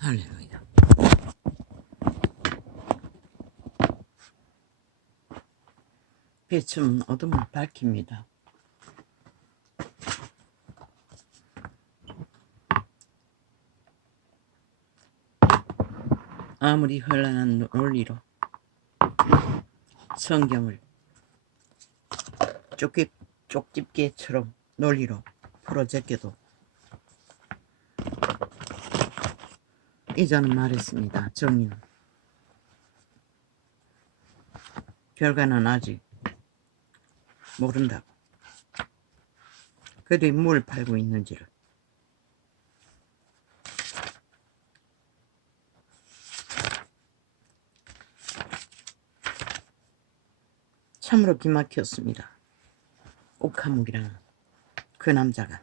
할렐루야. 빛은 어둠을 밝힙니다. 아무리 현란한 논리로 성경을 쪽집게처럼 논리로 풀어제껴도 이자는 말했습니다. 정의는 결과는 아직 모른다고. 그들이 뭘 팔고 있는지를. 참으로 기막혔습니다. 옥하묵이라는 그 남자가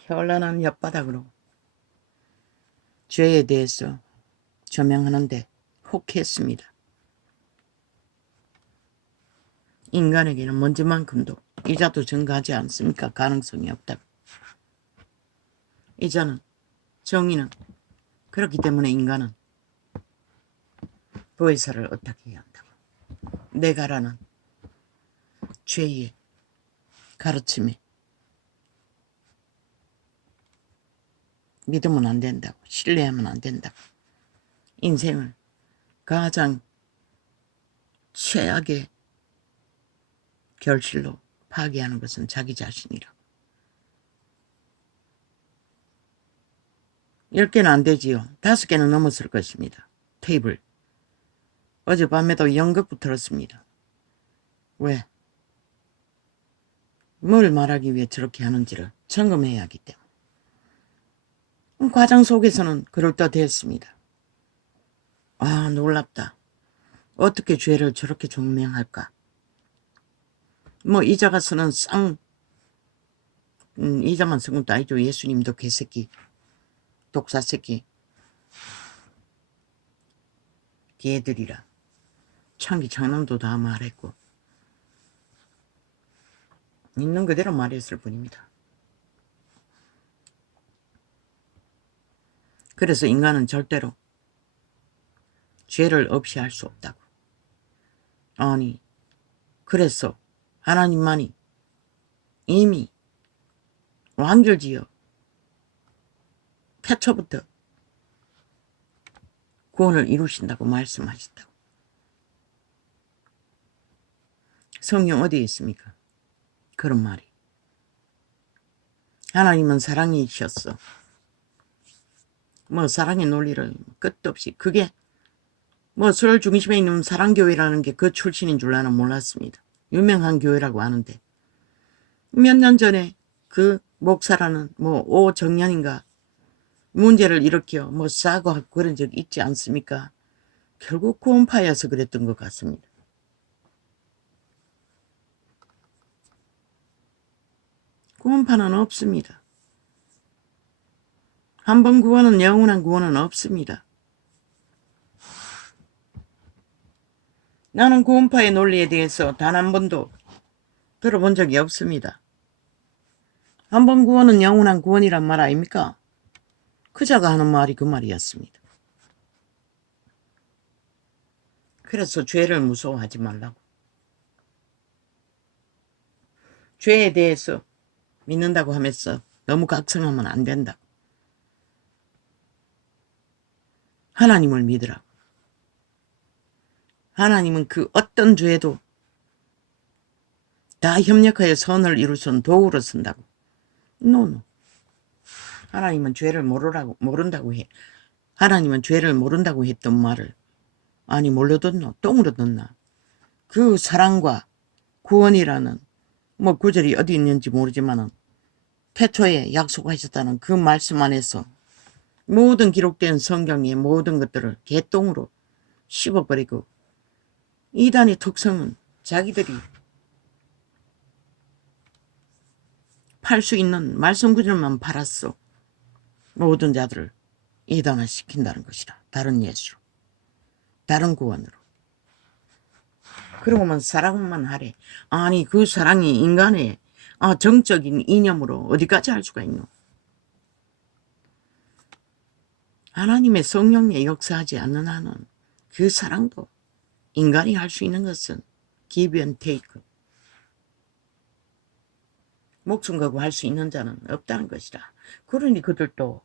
현란한 혓바닥으로 죄에 대해서 조명하는데 혹했습니다. 인간에게는 먼지만큼도 이자도 증가하지 않습니까? 가능성이 없다고. 이자는, 정의는, 그렇기 때문에 인간은 보혜사를 어떻게 해야 한다고. 내가라는 죄의 가르침에 믿으면 안 된다고. 신뢰하면 안 된다고. 인생을 가장 최악의 결실로 파괴하는 것은 자기 자신이라고. 10개는 안 되지요. 5개는 넘었을 것입니다. 테이블. 어젯밤에도 연극부 들었습니다. 왜? 뭘 말하기 위해 저렇게 하는지를 점검해야 하기 때문에. 과정 속에서는 그럴듯했습니다. 아, 놀랍다. 어떻게 죄를 저렇게 증명할까? 이자가 쓰는 이자만 쓴 것도 아니죠. 예수님도 개새끼, 독사새끼, 개들이라 창기 장난도 다 말했고 있는 그대로 말했을 뿐입니다. 그래서 인간은 절대로 죄를 없이 할 수 없다고. 아니, 그래서 하나님만이 이미 완결지어 태초부터 구원을 이루신다고 말씀하셨다고. 성경 어디에 있습니까? 그런 말이. 하나님은 사랑이셨어. 사랑의 논리를 끝도 없이. 그게 서울 중심에 있는 사랑교회라는 게 그 출신인 줄 나는 몰랐습니다. 유명한 교회라고 하는데 몇 년 전에 그 목사라는 오정년인가 문제를 일으켜 사과하고 그런 적 있지 않습니까? 결국 구원파여서 그랬던 것 같습니다. 구원파는 없습니다. 한 번 구원은 영원한 구원은 없습니다. 나는 구원파의 논리에 대해서 단 한 번도 들어본 적이 없습니다. 한 번 구원은 영원한 구원이란 말 아닙니까? 그자가 하는 말이 그 말이었습니다. 그래서 죄를 무서워하지 말라고. 죄에 대해서 믿는다고 하면서 너무 각성하면 안 된다고. 하나님을 믿으라고. 하나님은 그 어떤 죄도 다 협력하여 선을 이루선 도구로 쓴다고. 노. 하나님은 죄를 모른다고 해. 하나님은 죄를 모른다고 했던 말을 아니 뭘로 듣노? 똥으로 듣나? 그 사랑과 구원이라는 구절이 어디 있는지 모르지만은 태초에 약속하셨다는 그 말씀 안에서 모든 기록된 성경의 모든 것들을 개똥으로 씹어버리고 이단의 특성은 자기들이 팔 수 있는 말씀 구절만 팔았어. 모든 자들을 이단화시킨다는 것이라. 다른 예수로. 다른 구원으로. 그러고만 사랑만 하래. 아니 그 사랑이 인간의 정적인 이념으로 어디까지 할 수가 있노? 하나님의 성령에 역사하지 않는 한은 그 사랑도 인간이 할 수 있는 것은 give and take. 목숨 걸고 할 수 있는 자는 없다는 것이라. 그러니 그들도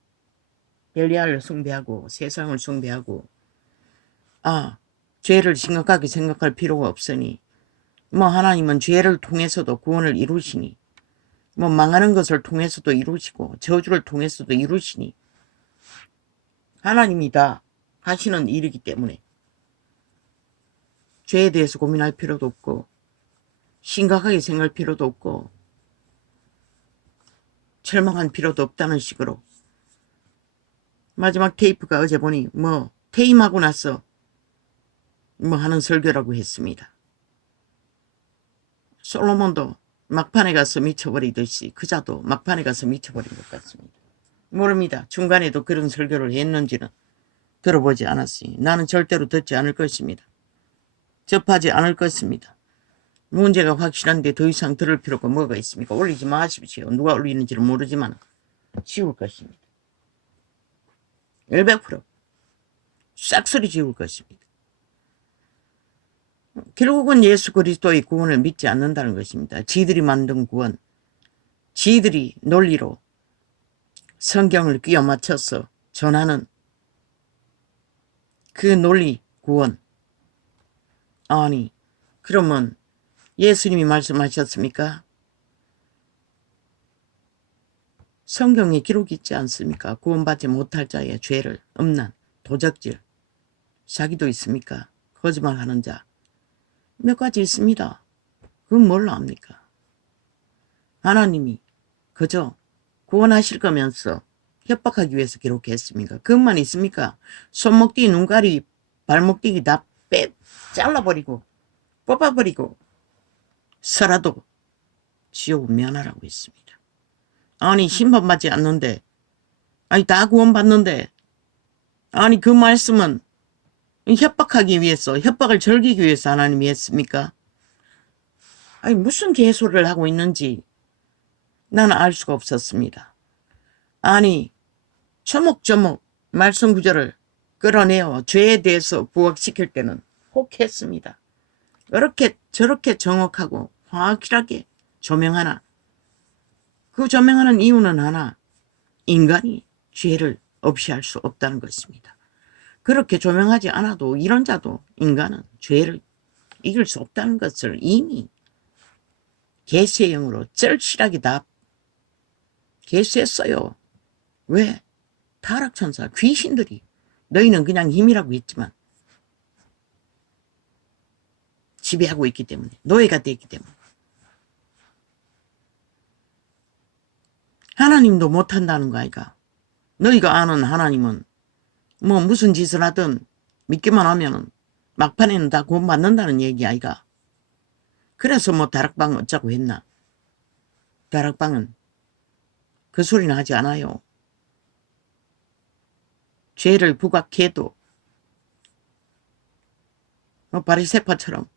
벨리알을 숭배하고 세상을 숭배하고 죄를 심각하게 생각할 필요가 없으니 뭐 하나님은 죄를 통해서도 구원을 이루시니 뭐 망하는 것을 통해서도 이루시고 저주를 통해서도 이루시니 하나님이 다 하시는 일이기 때문에 죄에 대해서 고민할 필요도 없고 심각하게 생각할 필요도 없고 절망할 필요도 없다는 식으로 마지막 테이프가 어제 보니 뭐 퇴임하고 나서 뭐 하는 설교라고 했습니다. 솔로몬도 막판에 가서 미쳐버리듯이 그자도 막판에 가서 미쳐버린 것 같습니다. 모릅니다. 중간에도 그런 설교를 했는지는 들어보지 않았으니 나는 절대로 듣지 않을 것입니다. 접하지 않을 것입니다. 문제가 확실한데 더 이상 들을 필요가 뭐가 있습니까? 올리지 마십시오. 누가 올리는지는 모르지만 지울 것입니다. 100% 싹쓸이 지울 것입니다. 결국은 예수 그리스도의 구원을 믿지 않는다는 것입니다. 지들이 만든 구원, 지들이 논리로 성경을 끼워 맞춰서 전하는 그 논리 구원. 아니, 그러면 예수님이 말씀하셨습니까? 성경에 기록이 있지 않습니까? 구원받지 못할 자의 죄를 없는 도적질, 사기도 있습니까? 거짓말하는 자. 몇 가지 있습니다. 그건 뭘로 압니까? 하나님이 그저 구원하실 거면서 협박하기 위해서 기록했습니까? 그것만 있습니까? 손목뒤, 눈가리, 발목뒤 다 잘라버리고 뽑아버리고 서라도 지옥 면하라고 했습니다. 아니 심판받지 않는데 아니 다 구원받는데 아니 그 말씀은 협박하기 위해서 협박을 즐기기 위해서 하나님이 했습니까? 아니 무슨 개소리를 하고 있는지 나는 알 수가 없었습니다. 아니 조목조목 말씀 구절을 끌어내어 죄에 대해서 부각시킬 때는 혹했습니다. 이렇게 저렇게 정확하고 확실하게 조명하나 그 조명하는 이유는 하나 인간이 죄를 없이 할 수 없다는 것입니다. 그렇게 조명하지 않아도 이런 자도 인간은 죄를 이길 수 없다는 것을 이미 계시형으로 절실하게 다 계시했어요. 왜? 타락천사 귀신들이 너희는 그냥 힘이라고 했지만 지배하고 있기 때문에 노예가 되기 때문에 하나님도 못한다는 거 아이가. 너희가 아는 하나님은 뭐 무슨 짓을 하든 믿기만 하면은 막판에는 다 구원받는다는 얘기 아이가. 그래서 뭐 다락방 어쩌고 했나. 다락방은 그 소리는 하지 않아요. 죄를 부각해도 뭐 바리새파처럼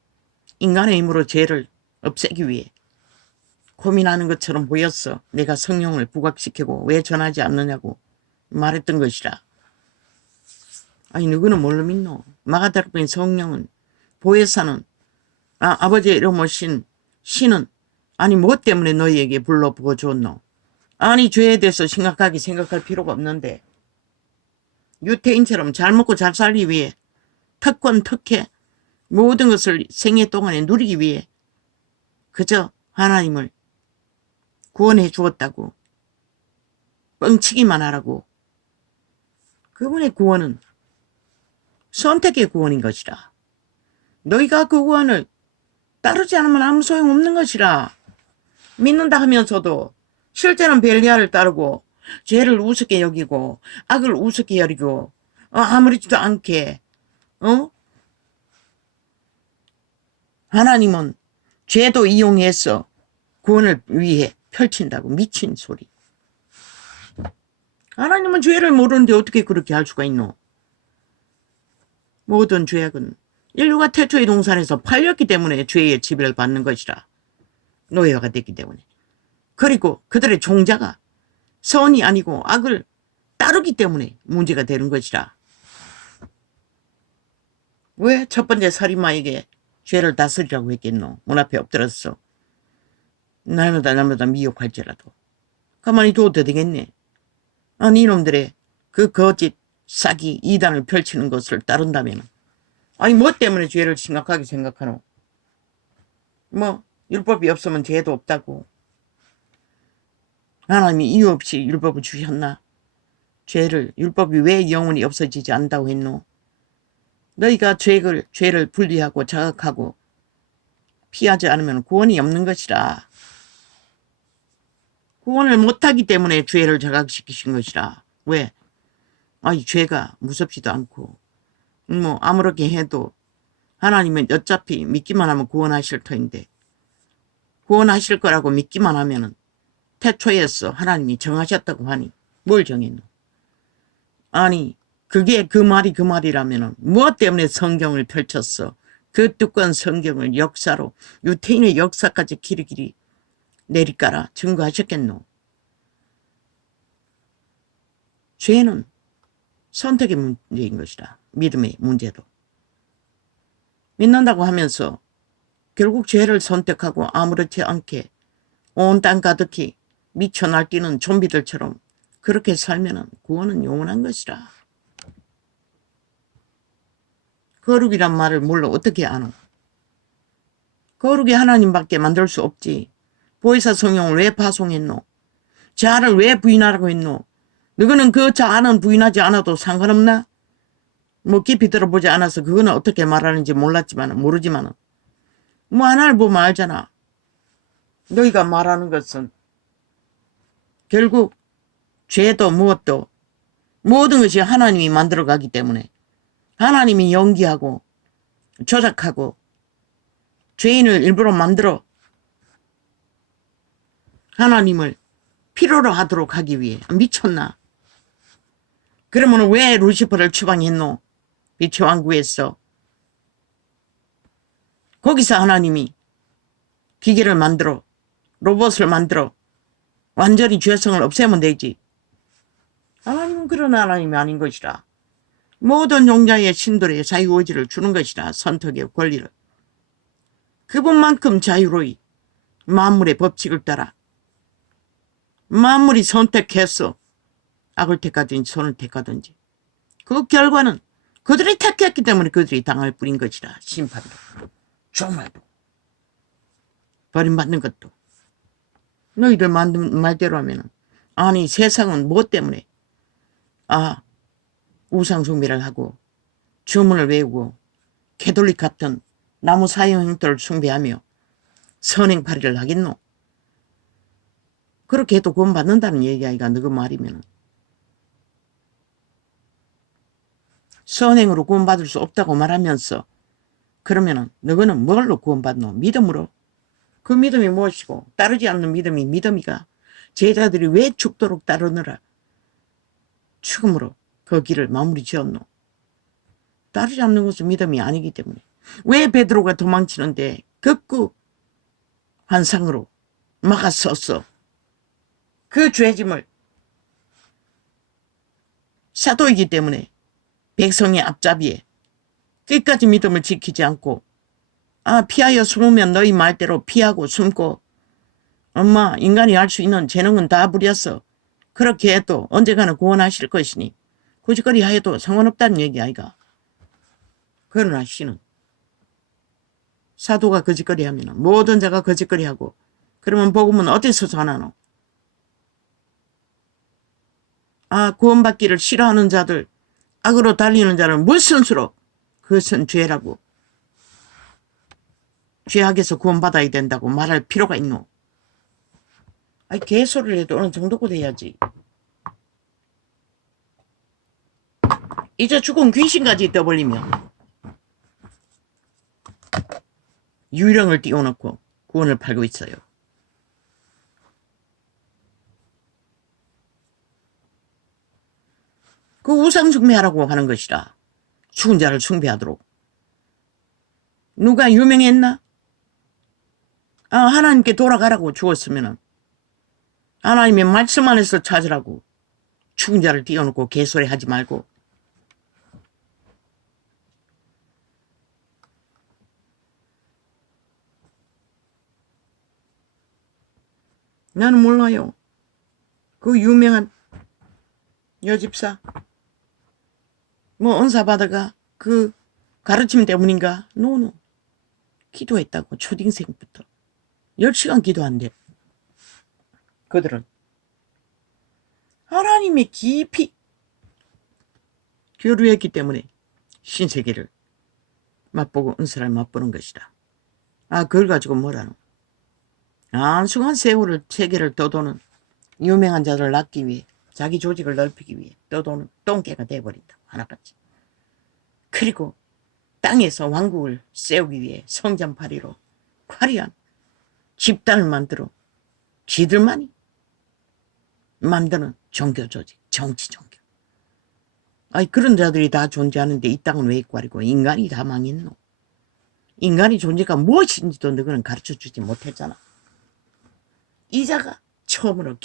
인간의 힘으로 죄를 없애기 위해 고민하는 것처럼 보였어. 내가 성령을 부각시키고 왜 전하지 않느냐고 말했던 것이라. 아니 누구는 뭘로 믿노? 마가다락방의 성령은 보혜사는 아버지의 이름 오신 신은 아니 뭐 때문에 너희에게 불러 보여줬노? 아니 죄에 대해서 심각하게 생각할 필요가 없는데 유태인처럼 잘 먹고 잘 살기 위해 특권 특혜 모든 것을 생애 동안에 누리기 위해 그저 하나님을 구원해 주었다고 뻥치기만 하라고. 그분의 구원은 선택의 구원인 것이라. 너희가 그 구원을 따르지 않으면 아무 소용없는 것이라. 믿는다 하면서도 실제는 벨리알을 따르고 죄를 우습게 여기고 악을 우습게 여기고 아무렇지도 않게 하나님은 죄도 이용해서 구원을 위해 펼친다고. 미친 소리. 하나님은 죄를 모르는데 어떻게 그렇게 할 수가 있노? 모든 죄악은 인류가 태초의 동산에서 팔렸기 때문에 죄의 지배를 받는 것이라. 노예가 됐기 때문에. 그리고 그들의 종자가 선이 아니고 악을 따르기 때문에 문제가 되는 것이라. 왜 첫 번째 살인마에게 죄를 다스리라고 했겠노? 문 앞에 엎드렸어. 날마다 미혹할지라도. 가만히 둬도 되겠네. 아니 이놈들의 그 거짓 사기 이단을 펼치는 것을 따른다면 아니 뭐 때문에 죄를 심각하게 생각하노? 뭐 율법이 없으면 죄도 없다고. 하나님이 이유 없이 율법을 주셨나? 죄를 율법이 왜 영원히 없어지지 않는다고 했노? 너희가 죄를 분리하고 자각하고 피하지 않으면 구원이 없는 것이라. 구원을 못하기 때문에 죄를 자각시키신 것이라. 왜? 아이 죄가 무섭지도 않고 뭐 아무렇게 해도 하나님은 어차피 믿기만 하면 구원하실 터인데 구원하실 거라고 믿기만 하면은 태초에서 하나님이 정하셨다고 하니 뭘 정했노? 아니 그게 그 말이라면은 무엇 때문에 성경을 펼쳤어? 그 두꺼운 성경을 역사로 유태인의 역사까지 길이길이 내리깔아 증거하셨겠노? 죄는 선택의 문제인 것이라. 믿음의 문제도. 믿는다고 하면서 결국 죄를 선택하고 아무렇지 않게 온 땅 가득히 미쳐 날뛰는 좀비들처럼 그렇게 살면 구원은 영원한 것이라. 거룩이란 말을 물론 어떻게 아노? 거룩이 하나님밖에 만들 수 없지. 보혜사 성령을 왜 파송했노? 자아를 왜 부인하라고 했노? 너희는 그 자아는 부인하지 않아도 상관없나? 뭐 깊이 들어보지 않아서 그거는 어떻게 말하는지 모르지만 뭐 하나를 보면 알잖아. 너희가 말하는 것은 결국 죄도 무엇도 모든 것이 하나님이 만들어가기 때문에 하나님이 연기하고 조작하고 죄인을 일부러 만들어 하나님을 필요로 하도록 하기 위해. 미쳤나? 그러면 왜 루시퍼를 추방했노? 빛의 왕국에서. 거기서 하나님이 기계를 만들어 로봇을 만들어 완전히 죄성을 없애면 되지. 하나님은 그런 하나님이 아닌 것이라. 모든 종자의 신들의 자유의지를 주는 것이라. 선택의 권리를. 그분만큼 자유로이 만물의 법칙을 따라 만물이 선택해서 악을 택하든지 선을 택하든지 그 결과는 그들이 택했기 때문에 그들이 당할 뿐인 것이라. 심판도 종말도 버림받는 것도. 너희들 말대로 하면 아니 세상은 무엇 때문에 우상숭배를 하고 주문을 외우고 캐톨릭 같은 나무 사형 행태를 숭배하며 선행팔이를 하겠노? 그렇게 해도 구원받는다는 얘기야. 이가 너그 말이면. 선행으로 구원받을 수 없다고 말하면서 그러면은 너희는 뭘로 구원받노? 믿음으로. 그 믿음이 무엇이고 따르지 않는 믿음이 믿음이가 제자들이 왜 죽도록 따르느라 죽음으로 그 길을 마무리 지었노? 따르지 않는 것은 믿음이 아니기 때문에. 왜 베드로가 도망치는데 극구 환상으로 막아섰어? 그 죄짐을 사도이기 때문에 백성의 앞잡이에 끝까지 믿음을 지키지 않고 피하여 숨으면 너희 말대로 피하고 숨고 엄마 인간이 할 수 있는 재능은 다 부렸어. 그렇게 해도 언젠가는 구원하실 것이니 거짓거리 하여도 상관없다는 얘기 아이가. 그러나 씨는 사도가 거짓거리 하면 모든 자가 거짓거리 하고 그러면 복음은 어디서 전하노? 구원받기를 싫어하는 자들 악으로 달리는 자는 무슨 수로 그것은 죄라고 죄악에서 구원받아야 된다고 말할 필요가 있노? 개소리를 해도 어느 정도고 돼야지. 이제 죽은 귀신까지 떠벌리며 유령을 띄워놓고 구원을 팔고 있어요. 그 우상 숭배하라고 하는 것이라. 죽은 자를 숭배하도록. 누가 유명했나? 하나님께 돌아가라고 죽었으면은 하나님의 말씀 안에서 찾으라고 죽은 자를 띄워놓고 개소리 하지 말고. 나는 몰라요. 그 유명한 여집사 뭐 은사 받아가 그 가르침 때문인가? 노노. 기도했다고. 초딩생부터 10시간 기도한대. 그들은 하나님의 깊이 교류했기 때문에 신세계를 맛보고 은사를 맛보는 것이다. 아, 그걸 가지고 뭐라노? 한순간 세월을 세계를 떠도는 유명한 자들을 낳기 위해 자기 조직을 넓히기 위해 떠도는 똥개가 돼버린다. 하나같이. 그리고 땅에서 왕국을 세우기 위해 성전파리로 화려한 집단을 만들어 지들만이 만드는 종교 조직, 정치 종교. 아니 그런 자들이 다 존재하는데 이 땅은 왜 있고 아니고 인간이 다 망했노? 인간의 존재가 무엇인지도 너희는 가르쳐주지 못했잖아. 이자가 처음으로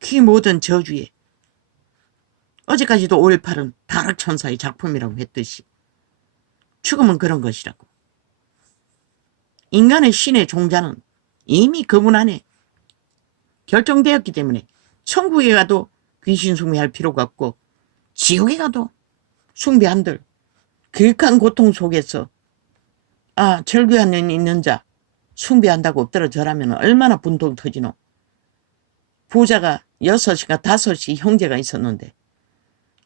그 모든 저주에 어제까지도 5.18은 타락천사의 작품이라고 했듯이 죽음은 그런 것이라고. 인간의 신의 종자는 이미 그분 안에 결정되었기 때문에 천국에 가도 귀신 숭배할 필요가 없고 지옥에 가도 숭배한들 극한 고통 속에서 절규하는 있는 자 숭배한다고 엎드려 절하면 얼마나 분통 터지노. 부자가 6이가 5이 형제가 있었는데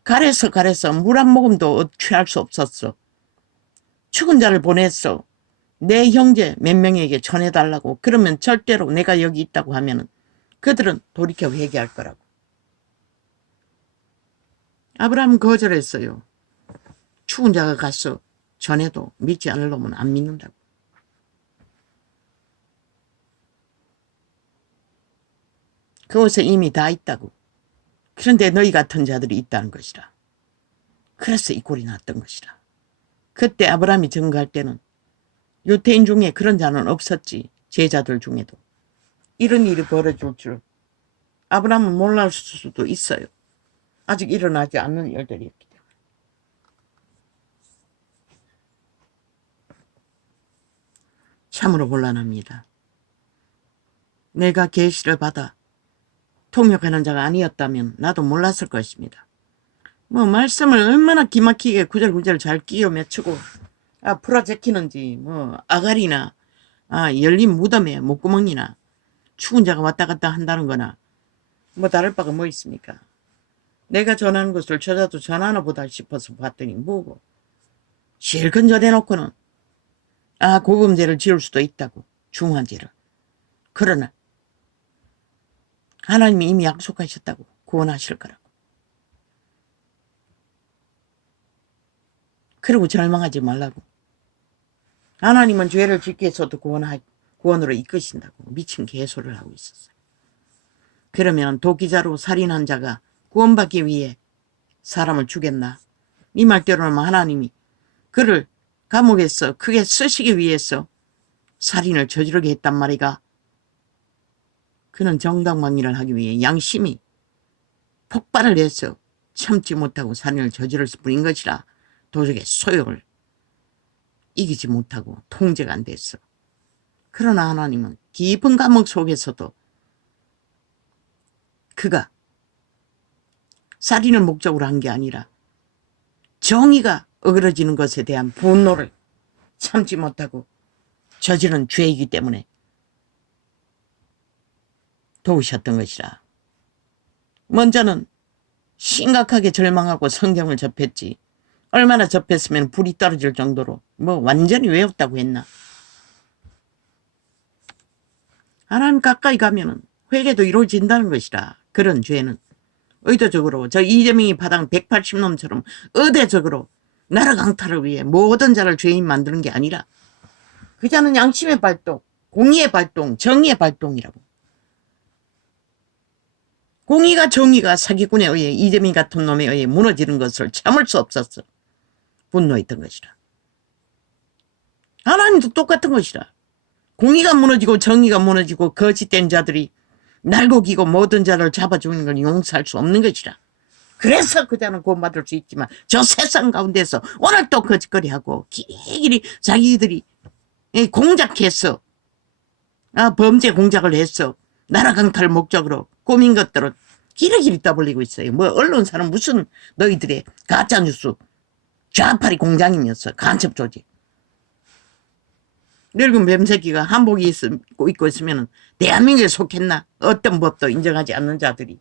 가래서 물 한 모금도 취할 수 없었어. 죽은 자를 보냈어. 내 형제 몇 명에게 전해달라고. 그러면 절대로 내가 여기 있다고 하면은 그들은 돌이켜 회개할 거라고. 아브라함은 거절했어요. 죽은 자가 가서 전해도 믿지 않을 놈은 안 믿는다고. 그곳에 이미 다 있다고. 그런데 너희 같은 자들이 있다는 것이라. 그래서 이 꼴이 났던 것이라. 그때 아브라함이 증거할 때는 유태인 중에 그런 자는 없었지. 제자들 중에도. 이런 일이 벌어질 줄 아브라함은 몰랐을 수도 있어요. 아직 일어나지 않는 일들이었기 때문에. 참으로 곤란합니다. 내가 계시를 받아 통역하는 자가 아니었다면 나도 몰랐을 것입니다. 뭐 말씀을 얼마나 기막히게 구절구절 잘 끼워 맺히고 풀어제키는지 뭐 아가리나 열린 무덤에 목구멍이나 죽은 자가 왔다 갔다 한다는 거나 뭐 다를 바가 뭐 있습니까? 내가 전하는 것을 저자도 전하나 보다 싶어서 봤더니 뭐고 실컷 전해놓고는 고금죄를 지을 수도 있다고. 중환죄를. 그러나 하나님이 이미 약속하셨다고. 구원하실 거라고. 그리고 절망하지 말라고. 하나님은 죄를 짓게 해서도 구원으로 이끄신다고. 미친 개소리를 하고 있었어요. 그러면 도기자로 살인한 자가 구원받기 위해 사람을 죽였나? 이 말대로는 하나님이 그를 감옥에서 크게 쓰시기 위해서 살인을 저지르게 했단 말이가. 그는 정당방위를 하기 위해 양심이 폭발을 해서 참지 못하고 살인을 저질렀을 뿐인 것이라 도적의 소욕을 이기지 못하고 통제가 안 됐어. 그러나 하나님은 깊은 감옥 속에서도 그가 살인을 목적으로 한 게 아니라 정의가 어그러지는 것에 대한 분노를 참지 못하고 저지른 죄이기 때문에 도우셨던 것이라. 먼저는 심각하게 절망하고 성경을 접했지. 얼마나 접했으면 불이 떨어질 정도로 뭐 완전히 외웠다고 했나. 하나님 가까이 가면은 회개도 이루어진다는 것이라. 그런 죄는 의도적으로 저 이재명이 파당 180놈처럼 의대적으로 나라 강탈을 위해 모든 자를 죄인 만드는 게 아니라 그 자는 양심의 발동, 공의의 발동, 정의의 발동이라고. 공의가 정의가 사기꾼에 의해 이재명 같은 놈에 의해 무너지는 것을 참을 수 없었어. 분노했던 것이라. 하나님도 똑같은 것이라. 공의가 무너지고 정의가 무너지고 거짓된 자들이 날고 기고 모든 자를 잡아주는 걸 용서할 수 없는 것이라. 그래서 그 자는 구원받을 수 있지만 저 세상 가운데서 오늘 또 거짓거리하고 길이 자기들이 공작했어. 범죄 공작을 했어. 나라 강탈 목적으로 꾸민 것들을 길이길이 떠벌리고 있어요. 뭐 언론사는 무슨 너희들의 가짜뉴스 좌파리 공장이었어. 간첩 조직. 늙은 뱀새끼가 한복 입고 있으면 대한민국에 속했나? 어떤 법도 인정하지 않는 자들이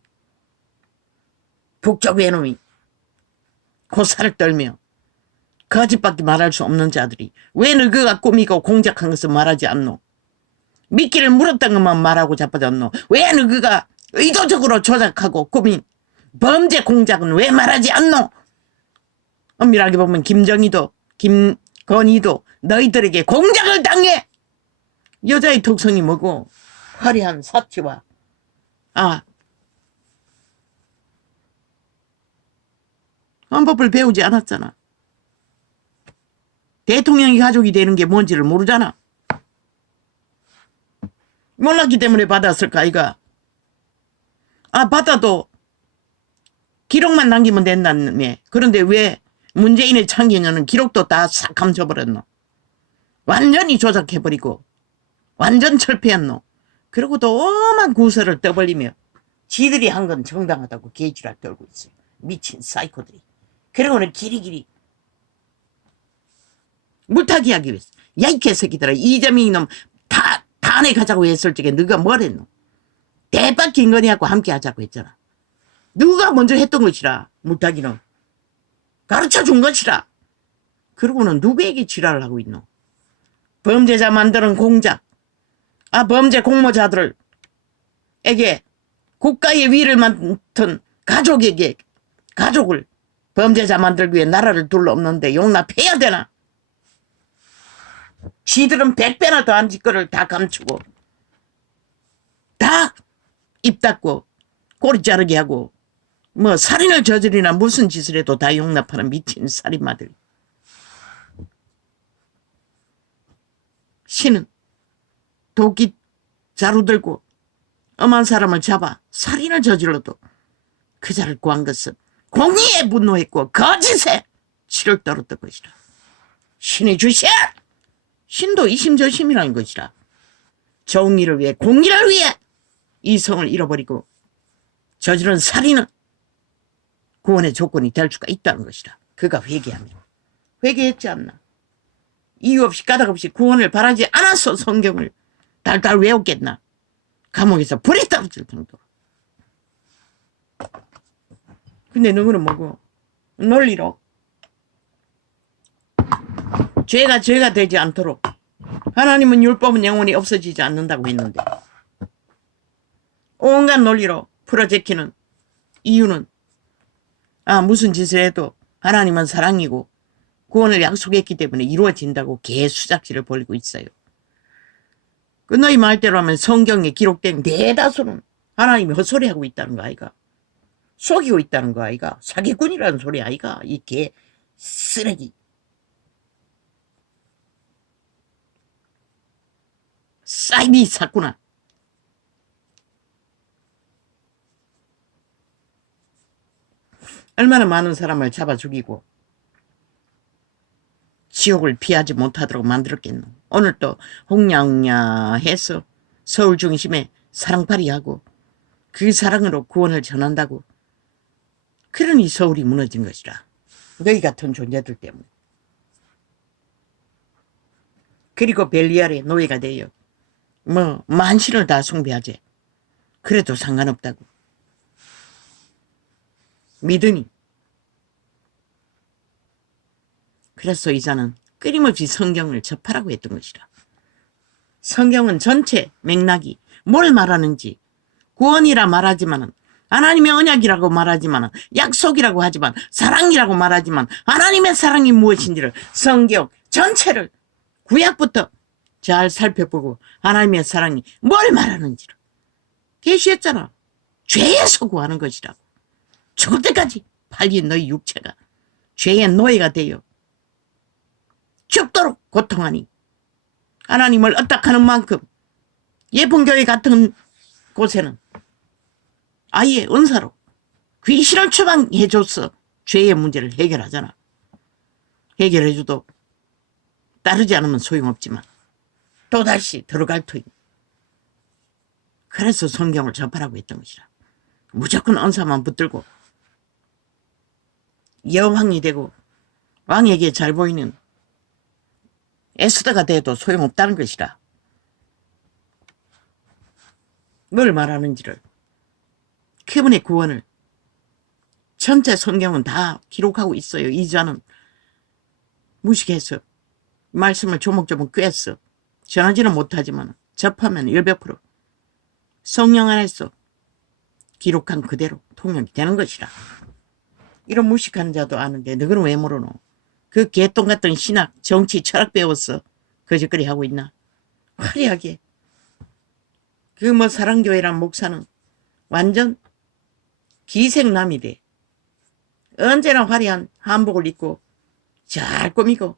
북쪽 외놈이 고사를 떨며 거짓밖에 말할 수 없는 자들이 왜 너희가 꾸미고 공작한 것을 말하지 않노? 미끼를 물었던 것만 말하고 자빠졌노? 왜 너희가 의도적으로 조작하고 꾸민 범죄 공작은 왜 말하지 않노? 엄밀하게 보면 김정희도 김건희도 너희들에게 공작을 당해. 여자의 특성이 뭐고? 화려한 사치와 헌법을 배우지 않았잖아. 대통령이 가족이 되는 게 뭔지를 모르잖아. 몰랐기 때문에 받았을까 이가. 받아도 기록만 남기면 된다며. 그런데 왜 문재인의 참견은 기록도 다 싹 감춰버렸노? 완전히 조작해버리고 완전 철폐했노. 그러고도 엄한 구설을 떠벌리며 지들이 한 건 정당하다고 개지랄 떨고 있어요. 미친 사이코들이. 그러고는 길이길이 물타기 하기 위해서. 야, 이 개새끼들아. 이재명 이놈 탄핵 하자고 했을 적에 너가 뭘 했노? 대박 김건희하고 함께 하자고 했잖아. 누가 먼저 했던 것이라. 물타기는 가르쳐준 것이라. 그러고는 누구에게 지랄을 하고 있노? 범죄자 만드는 공작. 범죄 공모자들에게 국가의 위를 맡은 가족을 범죄자 만들기 위해 나라를 둘러엎는데 용납해야 되나? 지들은 100배나 더한 짓거리를 다 감추고 다 입 닫고 꼬리 자르게 하고 뭐 살인을 저지르나 무슨 짓을 해도 다 용납하는 미친 살인마들. 신은 도끼 자루 들고 엄한 사람을 잡아 살인을 저질러도 그 자를 구한 것은 공의에 분노했고 거짓에 치를 떨었던 것이라. 신의 주시야! 신도 이심저심이라는 것이라. 정의를 위해 공의를 위해 이성을 잃어버리고 저지른 살인은 구원의 조건이 될 수가 있다는 것이라. 그가 회개하면. 회개했지 않나? 이유 없이 까닭 없이 구원을 바라지 않아서 성경을 달달 외웠겠나? 감옥에서 불이 떨어질 정도로. 근데 너는 뭐고? 논리로 죄가 되지 않도록 하나님은 율법은 영원히 없어지지 않는다고 했는데 온갖 논리로 풀어제키는 이유는 무슨 짓을 해도 하나님은 사랑이고 구원을 약속했기 때문에 이루어진다고 개수작질을 벌이고 있어요. 그 너희 말대로 하면 성경에 기록된 대다수는 하나님이 헛소리하고 있다는 거 아이가? 속이고 있다는 거 아이가? 사기꾼이라는 소리 아이가? 이 개 쓰레기. 사이비 사꾸나. 얼마나 많은 사람을 잡아 죽이고 지옥을 피하지 못하도록 만들었겠노. 오늘 또 홍냐홍냐 해서 서울 중심에 사랑팔이하고 그 사랑으로 구원을 전한다고. 그러니 서울이 무너진 것이라. 너희 같은 존재들 때문에. 그리고 벨리알의 노예가 되어 만신을 다 숭배하지. 그래도 상관없다고 믿으니. 그래서 이자는 끊임없이 성경을 접하라고 했던 것이라. 성경은 전체 맥락이 뭘 말하는지 구원이라 말하지만은 하나님의 언약이라고 말하지만 약속이라고 하지만 사랑이라고 말하지만 하나님의 사랑이 무엇인지를 성경 전체를 구약부터 잘 살펴보고 하나님의 사랑이 뭘 말하는지를 계시했잖아. 죄에서 구하는 것이라고. 죽을 때까지 팔린 너희 육체가 죄의 노예가 되어 죽도록 고통하니 하나님을 어떡하는 만큼 예쁜 교회 같은 곳에는 아예 은사로 귀신을 처방해줘서 죄의 문제를 해결하잖아. 해결해줘도 따르지 않으면 소용없지만 또다시 들어갈 터임. 그래서 성경을 접하라고 했던 것이라. 무조건 은사만 붙들고 여왕이 되고 왕에게 잘 보이는 에스더가 돼도 소용없다는 것이라. 뭘 말하는지를, 그분의 구원을 전체 성경은 다 기록하고 있어요. 이자는 무식해서 말씀을 조목조목 꿰서 전하지는 못하지만 접하면 100% 성령 안에서 기록한 그대로 통역이 되는 것이라. 이런 무식한 자도 아는데 너희는 왜 모르노? 그 개똥 같은 신학, 정치, 철학 배워서 거짓거리 하고 있나? 화려하게. 그 뭐 사랑교회란 목사는 완전 기생남이 돼. 언제나 화려한 한복을 입고 잘 꾸미고,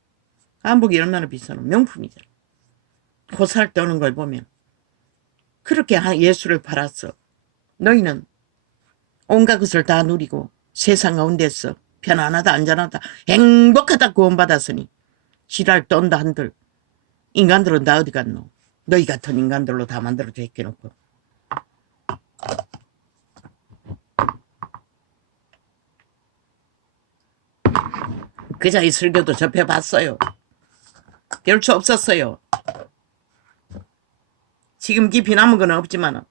한복이 얼마나 비싸노? 명품이잖아. 고살 떠는 걸 보면 그렇게 예수를 팔았어. 너희는 온갖 것을 다 누리고 세상 가운데서 편안하다 안전하다 행복하다 구원받았으니 지랄 떤다 한들 인간들은 다 어디 갔노? 너희 같은 인간들로 다 만들어 제껴놓고. 그자의 설교도 접해봤어요. 별 수 없었어요. 지금 깊이 남은 건 없지만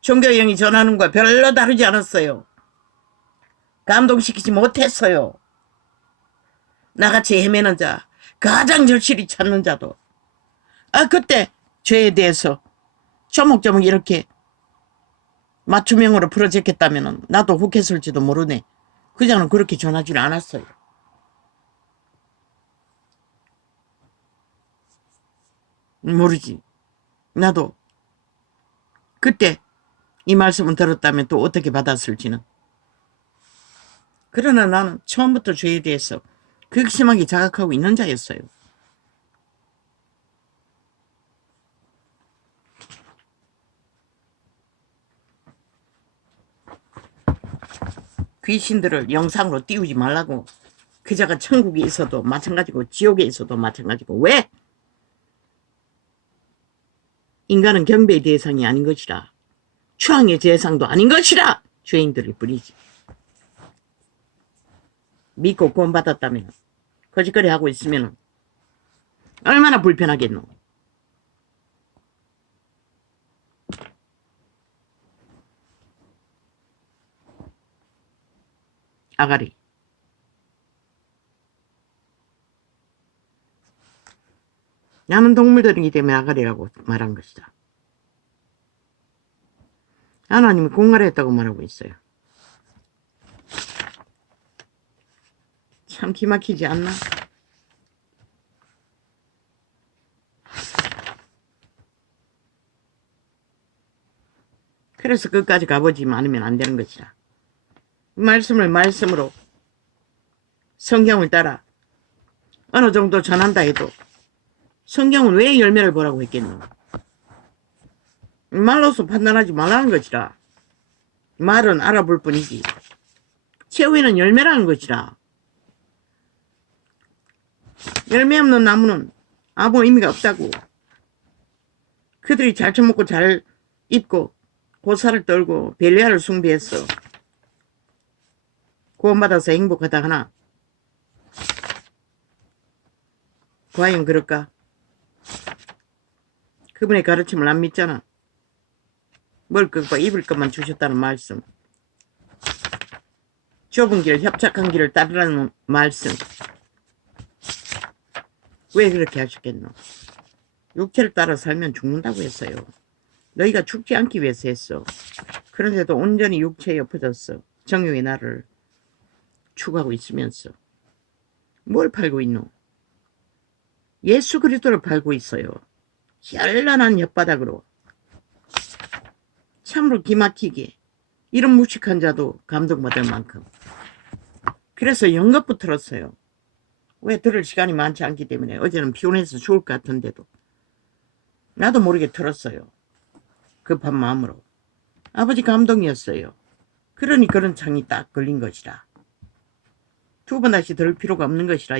종교형이 전하는 거와 별로 다르지 않았어요. 감동시키지 못했어요. 나같이 헤매는 자, 가장 절실히 찾는 자도 그때 죄에 대해서 조목조목 이렇게 맞춤형으로 풀어졌겠다면 나도 혹했을지도 모르네. 그자는 그렇게 전하지 않았어요. 모르지. 나도 그때 이 말씀을 들었다면 또 어떻게 받았을지는. 그러나 나는 처음부터 죄에 대해서 극심하게 자각하고 있는 자였어요. 귀신들을 영상으로 띄우지 말라고. 그자가 천국에 있어도 마찬가지고 지옥에 있어도 마찬가지고. 왜? 인간은 경배의 대상이 아닌 것이라. 추앙의 대상도 아닌 것이라. 죄인들일 뿐이지. 믿고 구원받았다면 거짓거리 하고 있으면 얼마나 불편하겠노. 아가리. 나는 동물들이기 때문에 아가리라고 말한 것이다. 하나님이 공갈했다고 말하고 있어요. 참 기막히지 않나? 그래서 끝까지 가보지 않으면 안 되는 것이라. 말씀을 말씀으로 성경을 따라 어느 정도 전한다 해도 성경은 왜 열매를 보라고 했겠노? 말로서 판단하지 말라는 것이라. 말은 알아볼 뿐이지 최후에는 열매라는 것이라. 열매 없는 나무는 아무 의미가 없다고. 그들이 잘 처먹고 잘 입고 고사를 떨고 벨리아를 숭배했어. 구원받아서 행복하다 하나? 과연 그럴까? 그분의 가르침을 안 믿잖아. 먹을 것과 입을 것만 주셨다는 말씀, 좁은 길 협착한 길을 따르라는 말씀, 왜 그렇게 하셨겠노? 육체를 따라 살면 죽는다고 했어요. 너희가 죽지 않기 위해서 했어. 그런데도 온전히 육체에 엎어졌어. 정욕의 나를 추구하고 있으면서 뭘 팔고 있노? 예수 그리스도를 팔고 있어요. 현란한 혓바닥으로. 참으로 기막히게. 이런 무식한 자도 감동받을 만큼. 그래서 연극부 틀었어요. 왜? 들을 시간이 많지 않기 때문에. 어제는 피곤해서 죽을 것 같은데도 나도 모르게 틀었어요. 급한 마음으로. 아버지 감동이었어요. 그러니 그런 창이 딱 걸린 것이라. 두 번 다시 들을 필요가 없는 것이라